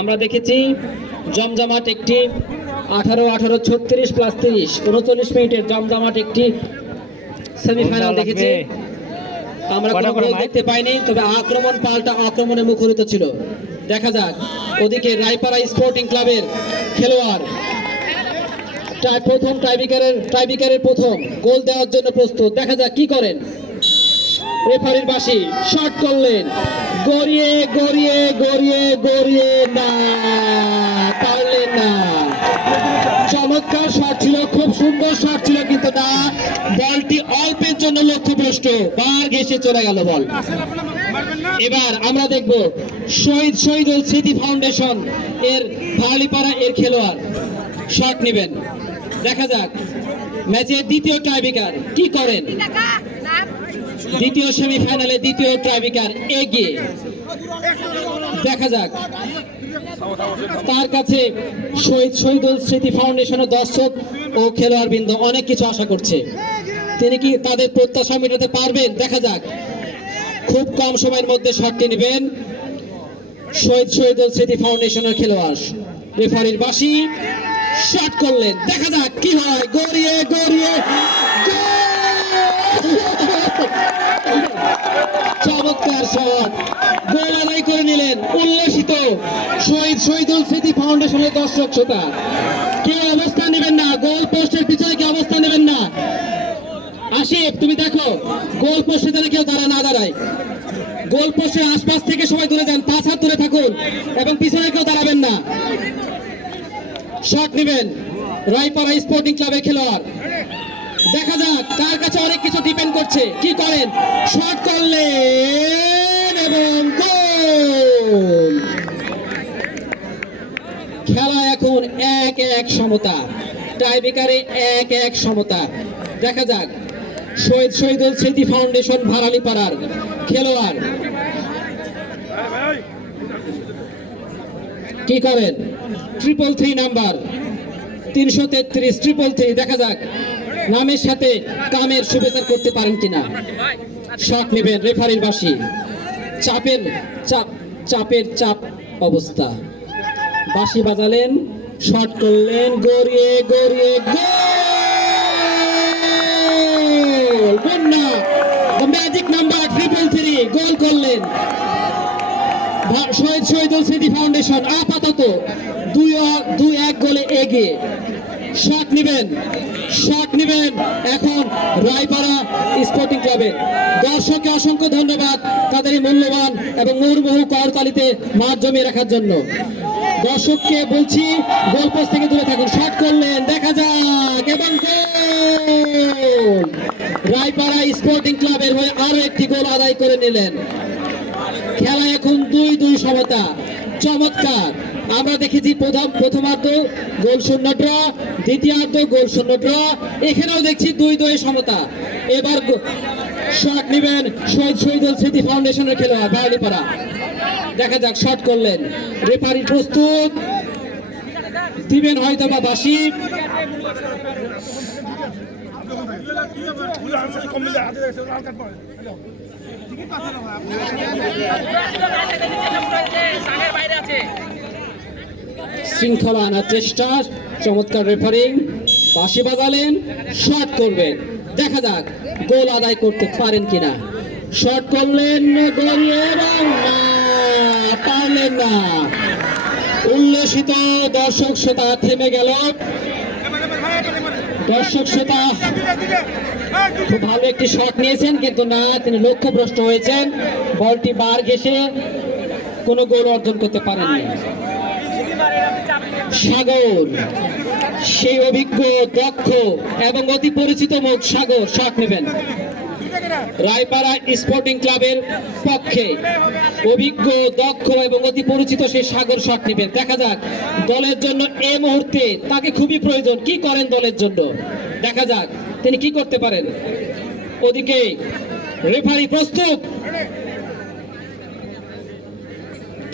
আমরা দেখেছি জমজমাট একটি 18-18 36+30 39 মিনিটের জমজমাট একটি সেমিফাইনাল দেখেছি। আমরা কোনো গোল দেখতে পাইনি, তবে আক্রমণ পাল্টা আক্রমণে মুখরিত ছিল। দেখা যাক ওদিকে রায়পাড়া স্পোর্টিং ক্লাবের খেলোয়াড় প্রথম টাইব্রেকারের প্রথম গোল দেওয়ার জন্য প্রস্তুত। দেখা যাক কি করেন। রেফারির বাঁশি, শট করলেন, গড়িয়ে গড়িয়ে গড়িয়ে গড়িয়ে না পারলেন না। চমৎকার শট ছিল, খুব সুন্দর শট ছিল, কিন্তু না, বলটি অল্পের জন্য লক্ষ্যভ্রষ্ট, বার ঘেঁষে চলে গেল বল। এবার আমরা দেখব শহীদুল স্মৃতি ফাউন্ডেশন এর ভালিপাড়া এর খেলোয়াড় শট নেবেন। দেখা যাক ম্যাচের দ্বিতীয় টাইব্রেকার কি করেন। দ্বিতীয় সেমিফাইনালে দ্বিতীয় টাইব্রেকার এগিয়ে। দেখা যাক তার কাছে শহীদুল স্মৃতি ফাউন্ডেশনের দর্শক ও খেলোয়াড় বৃন্দ অনেক কিছু আশা করছে। তিনি কি তাদের প্রত্যাশা মেটাতে পারবেন? দেখা যাক। খুব কম সময়ের মধ্যে শটটি নেবেন শহীদুল স্মৃতি ফাউন্ডেশনের খেলোয়াড়। রেফারির বাঁশি, শট করলেন। দেখা যাক কি হয়। গড়িয়ে গড়িয়ে চমৎকার শট, গোল আদায় করে নিলেন। উল্লাসিত শহীদুল স্মৃতি ফাউন্ডেশনের দর্শক শ্রোতা। কেউ অবস্থান নেবেন না, গোল পোস্টের পিছনে কেউ অবস্থান নেবেন না। আশিফ, তুমি দেখো গোল পোস্টে যেন কেউ না দাঁড়ায়। গোল পোস্টের আশপাশ থেকে সবাই দূরে যান, 5 হাত দূরে থাকুন এবং পিছনে কেউ দাঁড়াবেন না। শট নেবেন রায়পাড়া স্পোর্টিং ক্লাবের খেলোয়াড়। দেখা যাক, তার কাছে অনেক কিছু ডিপেন্ড করছে। কি করেন? শট করলেন এবং গোল। খেলা এখন 1-1 সমতা, টাইব্রেকারে 1-1 সমতা। দেখা যাক শহীদুল স্মৃতি ফাউন্ডেশন ভারালিপাড়ার খেলোয়াড় কি করেন। 333 নাম্বার 333 333। দেখা যাক নামের সাথে কামের শুভেচ্ছা করতে পারেন কিনা। শট নেবেন। রেফারির বাঁশি, চাপ অবস্থা, বাঁশি বাজালেন, শট করলেন, গড়িয়ে গড়িয়ে গোল। বন্যা ম্যাজিক নাম্বার 333 গোল করলেন শহীদুল স্মৃতি ফাউন্ডেশন। আপাতত 2-1 গোলে এগিয়ে। শট নেবেন এখন রায়পাড়া স্পোর্টিং ক্লাবের দর্শককে অসংখ্য ধন্যবাদ তাদের এই মূল্যবান এবং মুহুর্মুহু করতালিতে মাঠ জমিয়ে রাখার জন্য। দর্শককে বলছি গোল পোস্ট থেকে দূরে থাকুন। শট করলেন, দেখা যাক, এবং গোল। রায়পাড়া স্পোর্টিং ক্লাবের হয়ে আরো একটি গোল আদায় করে নিলেন। খেলা এখন 2-2 সমতা। চমৎকার। আমরা দেখেছি প্রথমার্ধ গোল শূন্য ড্র, দ্বিতীয়ার্ধ গোল শূন্য ড্র, এখানেও দেখছি 2-2 সমতা। এবার শট নেবেন শহীদুল স্মৃতি ফাউন্ডেশনের খেলোয়াড় ভারালিপাড়া। দেখা যাক, শট করলেন। রেফারি প্রস্তুত, দিবেন হয়তো বা বাঁশি। শৃঙ্খলা আনার চেষ্টা, চমৎকার রেফারিং। বাঁশি বাজালেন, শট করবেন। দেখা যাক গোল আদায় করতে পারেন কিনা। শট করলেন, গড়িয়ে এবং না পারলেন না। উল্লসিত দর্শক শ্রোতা থেমে গেল। দর্শক শ্রোতা খুব ভালো একটি শট নিয়েছেন, কিন্তু না, তিনি লক্ষ্যভ্রষ্ট হয়েছেন। বলটি বার ঘেঁষে কোনো গোল অর্জন করতে পারেননি। সাগর, সেই অভিজ্ঞ, দক্ষ এবং অতি পরিচিত মুখ সাগর, শট নেবেন। রায়পাড়া স্পোর্টিং ক্লাবের পক্ষে অভিজ্ঞ, দক্ষ এবং অতি পরিচিত সেই সাগর শট নেবেন। দেখা যাক দলের জন্য এই মুহূর্তে তাকে খুবই প্রয়োজন। কি করেন দলের জন্য? দেখা যাক তিনি কি করতে পারেন। ওদিকে রেফারি প্রস্তুত,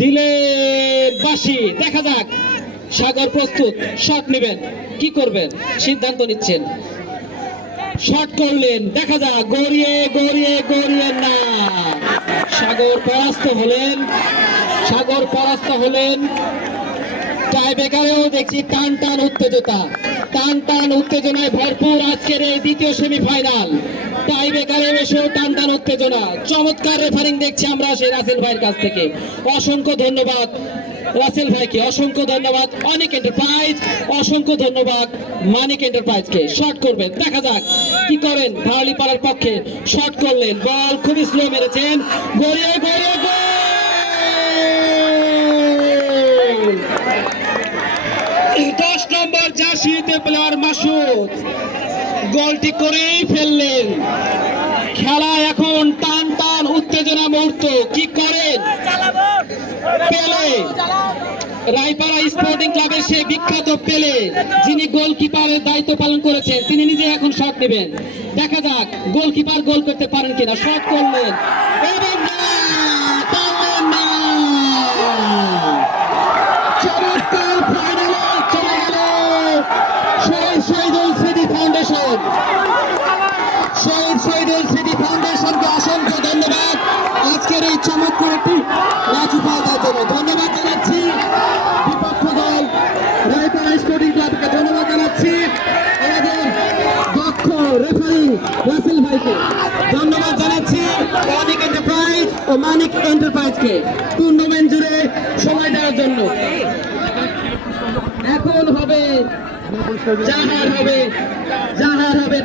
দিলের বাঁশি। দেখা যাক সাগর প্রস্তুত, শট নেবেন। কি করবেন সিদ্ধান্ত নিচ্ছেন। শট করলেন, দেখা যাক, গড়িয়ে গড়িয়ে গড়িয়ে না, সাগর পরাস্ত হলেন। সাগর পরাস্ত হলেন। টাই ব্রেকারেও দেখছি টান টান উত্তেজনায় ভরপুর আজকের এই দ্বিতীয় সেমিফাইনাল। টাই ব্রেকারে এসেও টান উত্তেজনা। চমৎকার রেফারিং দেখছি আমরা সেই রাসেল ভাইয়ের কাছ থেকে। অসংখ্য ধন্যবাদ রাসেল ভাইকে, অসংখ্য ধন্যবাদ অনিক এন্টারপ্রাইজ, অসংখ্য ধন্যবাদ মানিক এন্টারপ্রাইজকে। শট করবেন, দেখা যাক কি করেন। ভাওয়ালি পাড়ার পক্ষে শট করলেন, বল খুবই স্লো মেরেছেন, গড়িয়ে গোল। 10 নম্বর জার্সিতে প্লেয়ার মাসুদ গোলটি করেই ফেললেন। খেলা এখন টান উত্তেজনা মুহূর্ত। কি করেন পেলে, রায়পাড়া স্পোর্টিং ক্লাবের সেই বিখ্যাত পেলে, যিনি গোলকিপারের দায়িত্ব পালন করেছেন, তিনি নিজে এখন শট নেবেন। দেখা যাক গোলকিপার গোল করতে পারেন কিনা। শট করলেন এবং পারলেন না। চমৎকার ফাইনালে চলে গেল শহীদুল স্মৃতি ফাউন্ডেশন। শহীদুল স্মৃতি ফাউন্ডেশনকে অসংখ্য ধন্যবাদ আজকের এই চমৎকার একটি ম্যাচ উপহার দেওয়ার জন্য। ধন্যবাদ জানাচ্ছি বিপক্ষ দল রায়পাড়া স্পোর্টিং ক্লাবকে, ধন্যবাদ জানাচ্ছি আমাদের দক্ষ রেফারি রাসেল ভাইকে, ধন্যবাদ জানাচ্ছি মানিক এন্টারপ্রাইজ ও মানিক এন্টারপ্রাইজকে টুর্নামেন্ট জুড়ে সময় দেওয়ার জন্য। এখন হবে জাহার হবে